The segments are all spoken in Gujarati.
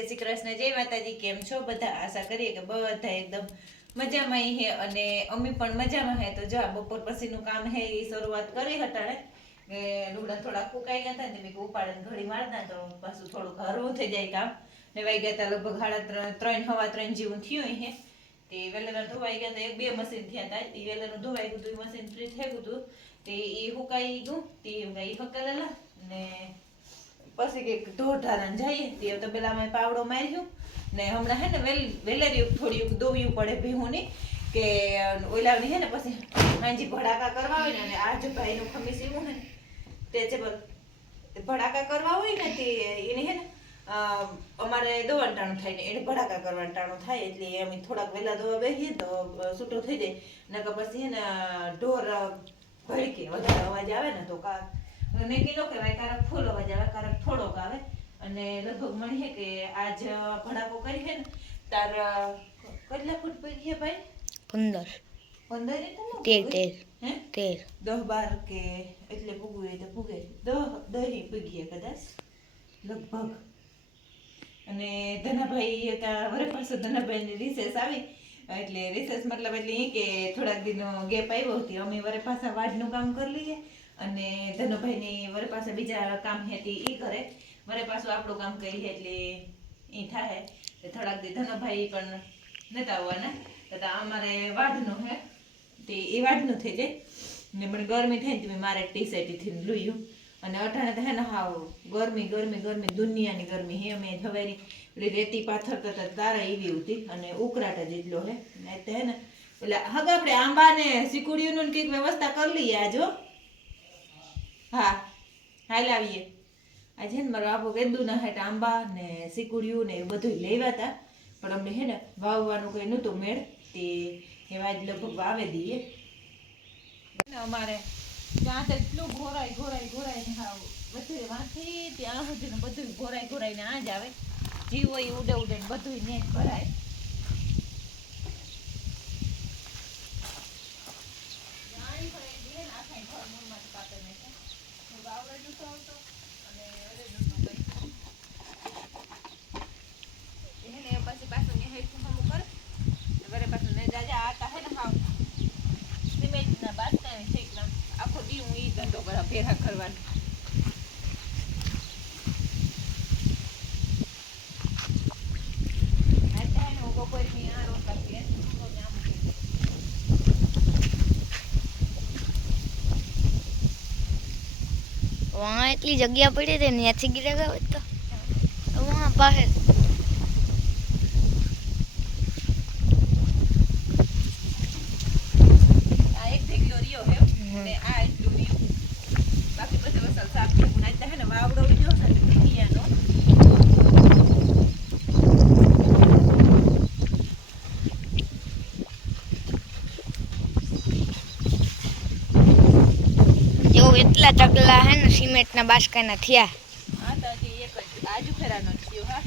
जय श्री कृष्ण जय माताजी केम छो बधा आशा करिए के बधा एकदम मजामां है अने अमी पण मजामां है। तो जो बपोर पछीनुं काम है ए शरूआत करी हटाणे के लुगड़ा थोड़ा फूकाई गया था ने मैं उपाड़े घड़ी मारता तो पाछुं थोड़ું हरવું થઈ જાય કામ ने वाई गया लगभग 3:30 हवा 3 જેવું થયું है। ते वेलर धोवाई गया था एक बे मशीन थया था ते वेलर धोवाई गયું तो मशीन फ्री થઈ ગયું तो ते ई हुकाई गયું ते गाई हकलेला ने પછી કે ઢોઢારાને જઈએ તે તો પેલા મેં પાવડો માર્યો ને હમણાં હે ને વેલેરી થોડી દોવ્યું પડે ભીહુની કે ઓલાની હે ને પછી હાંજી ભડાકા કરવા હોય ને આજ ભાઈનું ખમીસ એવું હે તે છે ભડાકા કરવા હોય ને તે એને હે ને અમારે દોવાનું ટાણું થાય ને એને ભડાકા કરવાનું ટાણું થાય એટલે અમે થોડાક વેલા દોવા બેસીએ તો છૂટો થઈ જાય નકર પછી હે ને ઢોર ભડકે વધારે અવાજ આવે ને તો ने किलो कहेवाय कारक फूल अवाज आवे कारक थोड़ोक आवे अने लगभग मने है के आज भड़ाको करी है ने तार કેટલા ફૂટ પડી છે ભાઈ 15 15 ને તો 13 હે 13 10 12 કે એટલે પૂગુય તો પૂગે 10 પૂગીએ કદાચ લગભગ અને ધનાભાઈ હતા વરે પાછો ધનાભાઈ ની રિસેસ આવી એટલે રિસેસ મતલબ એટલે ઈ કે થોડાક દિનો ગેપ આવ્યો હતી અમે વરે પાછા વાડનું કામ કરી લઈએ અને ધનુભાઈ ની વરે પાસે બીજા કામ હતી ઈ કરે વરે પાછું આપણું કામ કરી એટલે ઈ થાય તો થોડાક દી ધનુભાઈ પણ નતા આવવાના તો અમારે વાડનું હે તે ઈ વાડનું થઈ જાય ને મને ગરમી થાય ને મારે ટી-શર્ટ થી લૂયું અને અટાણે તો હે ને હાવ ગરમી ગરમી ગરમી દુનિયાની ગરમી હે અમે હવેરી એટલે રેતી પાથર કરતા તારા એવી હતી અને ઉકરાટ જ એટલો હે ને તે હે ને એટલે હગ આપણે આંબા ને સિકુડીઓનું કઈક વ્યવસ્થા કરી લઈએ આજો हाँ हाल आवीए आज है मारो आपो गेंदू ना हेट आंबा ने सीकुड़ियों ने बधुं लेवा था पण अमने है ने वाववानुं कई नतो मेळ ते एवा ज लगभग वावे दीए अमारे ત્યાં તો એટલું ઘોરાઈ ઘોરાઈ ઘોરાઈ ને હાવ બધું વાંથી ત્યાં સુધી ને બધું ઘોરાઈ ઘોરાઈ ને આ જ આવે જીવ હોય ઉડે ઉડે ને બધું ને ભરાય भेरा करवान वहाँ इतनी जगह पड़ी थी नीचे गिरेगा तो वहाँ बाहर एक ढेकलो रियो है ने आ એટલું रियो बाकी બધે વસલ સાફ છે નાઈતા હે ને વાવડો વિયો છે દુનિયાનો जो इतला चकला है ना सीमेंट ना बास्का ना थिया हां तो जी एक आजू फेरानो थयो हा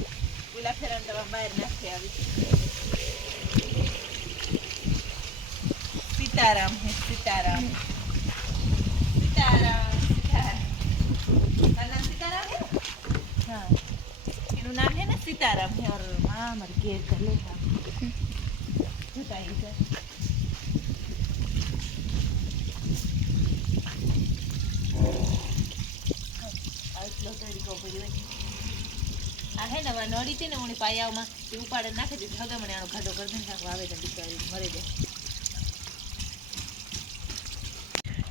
ઓલા ફેરાન તો બહાર નાખી આવી सीताराम है सीताराम सीताराम नाम सीताराम है हाँ इनू नाम है ना सीताराम है और माँ हमारे गेट कर लेता बताइए सर આ હે ને નડી હતી ને હું પાયામાં ઉપાડે નાખી દીધી હગે મને આનો ખાડો કરી દે આવે તો દીકરી મરી જાય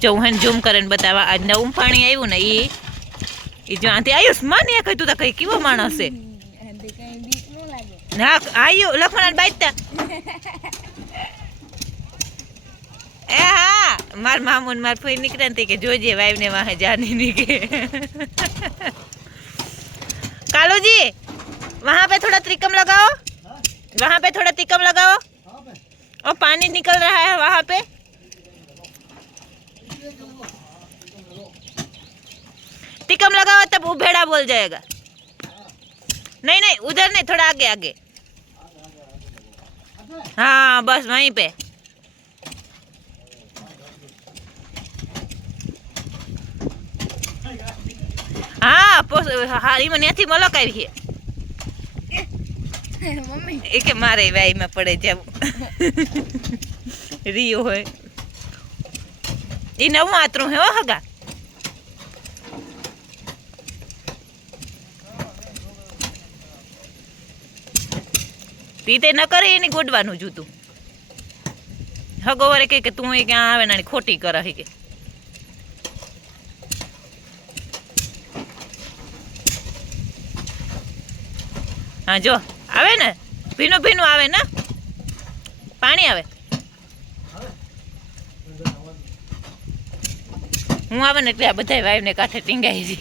जो हन जूम करन बतावा आज नवुं पाणी आव्युं ने ई जो आंती आयुष माने कई तू तो कई केवो माणस छे अंदे कई बीक न लागे ना आयो लखमण बाईता ए हां मार मामून मार फई निकरन के जोजे वाइफ ने वाहे जानी नी के कालू जी वहां पे थोड़ा त्रिकम लगाओ वहां पे थोड़ा त्रिकम लगाओ और पानी निकल रहा है वहां पे तिकम लगाओ तब उभेड़ा बोल जाएगा नहीं नहीं उधर नहीं थोड़ा आगे आगे हाँ बस वहीं पे हाँ हारी में न्याथी मलक आई है મમ્મી એ કે મારે વાઈમાં પડે જવું રિયો હોય એ નવું આતરું હે હો હગા તે ન કરે એની ગોડવાનું જૂતું હગો વરે કે તું એ ક્યાં આવે ને ખોટી કરે કે હા જો આવે ને ભીનું ભીનું આવે ને પાણી આવે હું આવે ને એટલે આ બધા વાઈફ ને કાંઠે ટીંગાઈ છે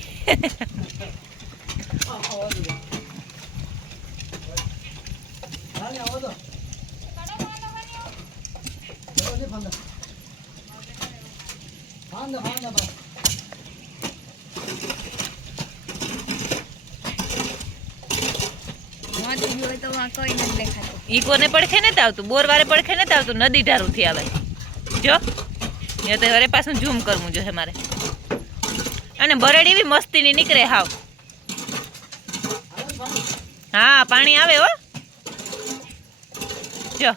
ઈ કોને પડખે નથી આવતું બોર વારે પડખે નથી આવતું નદી ઢારું થી આવે જો એ તો અરે પાછું ઝૂમ કરવું જોઈએ મારે અને બરડી બી મસ્તી ની નીકળે હાવ હા પાણી આવે હો જો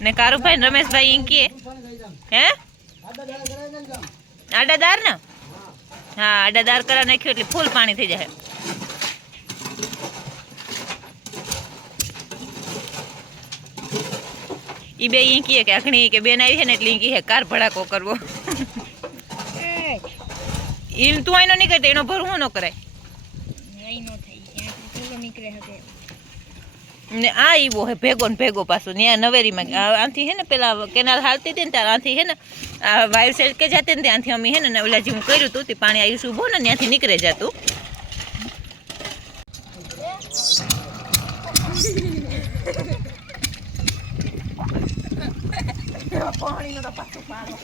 ને કારુભાઈ રમેશભાઈ એમ કે હે આડાદાર ને હા આડાદાર કરા નાખ્યું એટલે ફૂલ પાણી થઈ જાય ઈ બે ઈ કહે કે અખણી કે બેન આવી છે ને એટલે ઈ કહે કાર ભડાકો કરવો ઈ તું આઈનો નહીં કરતો એનો ભરવું ન કરાય ને આ ઈવો હે ભેગો ને ભેગો પાછો ત્યાં નવેરીમાં આથી હે ને પેલા કેનાલ હાલતી હતી ને ત્યાં આથી હે ને આ વાયુ સેલ કે જાતે ને ત્યાંથી અમે હે ને ઓલા જે હું કર્યું હતું તે પાણી આવ્યું ઉભો ને ત્યાંથી નીકળે જતું પાણી નો પાછું પાણી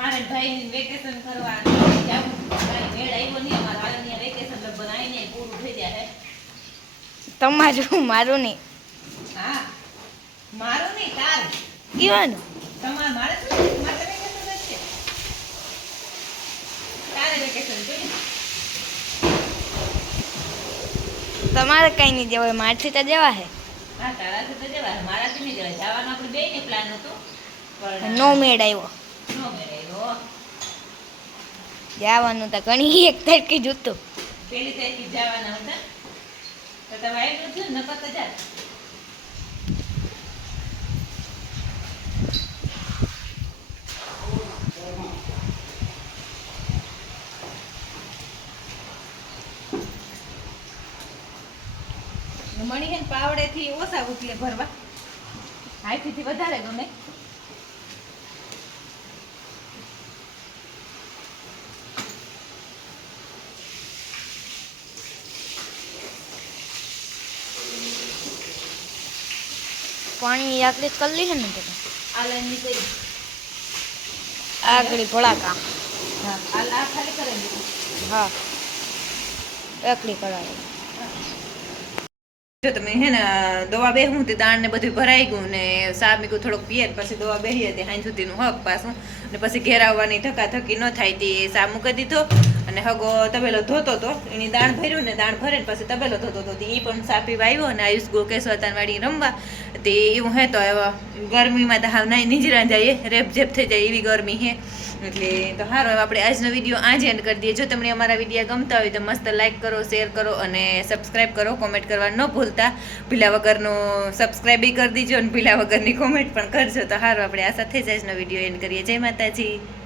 મારે ભાઈ વેકેશન કરવા જાવું ભાઈ મેળ આવ્યો નહીં અમારા હાલની વેકેશન લગભગ આઈને પૂરું થઈ જાય તમારું મારું નહીં હા મારું નહીં તાર કેવાનું તમાર મારે શું મારે વેકેશન જ છે તારે વેકેશન છે તમારે કઈ નહીં જવાય મારથી તો જવા હે હા તારાથી તો જવાય મારાથી નહીં જવાય જવાનું આપણે બેયને પ્લાન હતો પણ નો મેળ આવ્યો નો મેળ આવ્યો જવાનું તો ઘણી એક તરકી જૂતું પેલી તારીખે જવાના હતા તો તમે આવ્યું થયું ને નકર તો જા મણી હે ને પાવડે થી ઓછા ઉકલે ભરવા હાઈથી થી વધારે ગમે પાણી આકડી કરી લી છે ને તમે આ લાઈન ની કરી આગળી ભળાકા હા આ ખાલી કરે દીધું હા એકડી કરાવી જો તમે હે ને દવા બેહું તે દાણ ને બધું ભરાઈ ગયું ને સા મીકું થોડોક પીએ પછી દવા બેહીએ તે હાઈ સુધીનું હક પાછું ને પછી ઘેર આવવાની ધક્કાધક્કી ન થાય તે સા મૂકી દીધો અને હગો તબેલો ધોતો હતો, એની દાણ ભર્યું ને દાણ ભરે ને પછી તબેલો ધોતો હતો, એ પણ સા પીવા આવ્યો અને આયુષ ગો કેશવતાન વાળી રમવા. તે એવું હે તો હવે ગરમીમાં તો હાવ નાઈ નીજરા જાય, રેપઝેપ થઈ જાય એવી ગરમી હે. એટલે તો સારું, હવે આપણે આજનો વિડીયો આજ એન્ડ કરી દઈએ. જો તમને અમારા વિડીયો ગમતા હોય તો મસ્ત લાઈક કરો, શેર કરો અને સબસ્ક્રાઈબ કરો, કોમેન્ટ કરવા ન ભૂલતા. ભીલા વગરનું સબસ્ક્રાઈબ કરી દીજો અને ભીલા વગરની કોમેન્ટ પણ કરજો. તો સારું, આપણે આ સાથે જ આજનો વિડીયો એન્ડ કરીએ. જય માતાજી.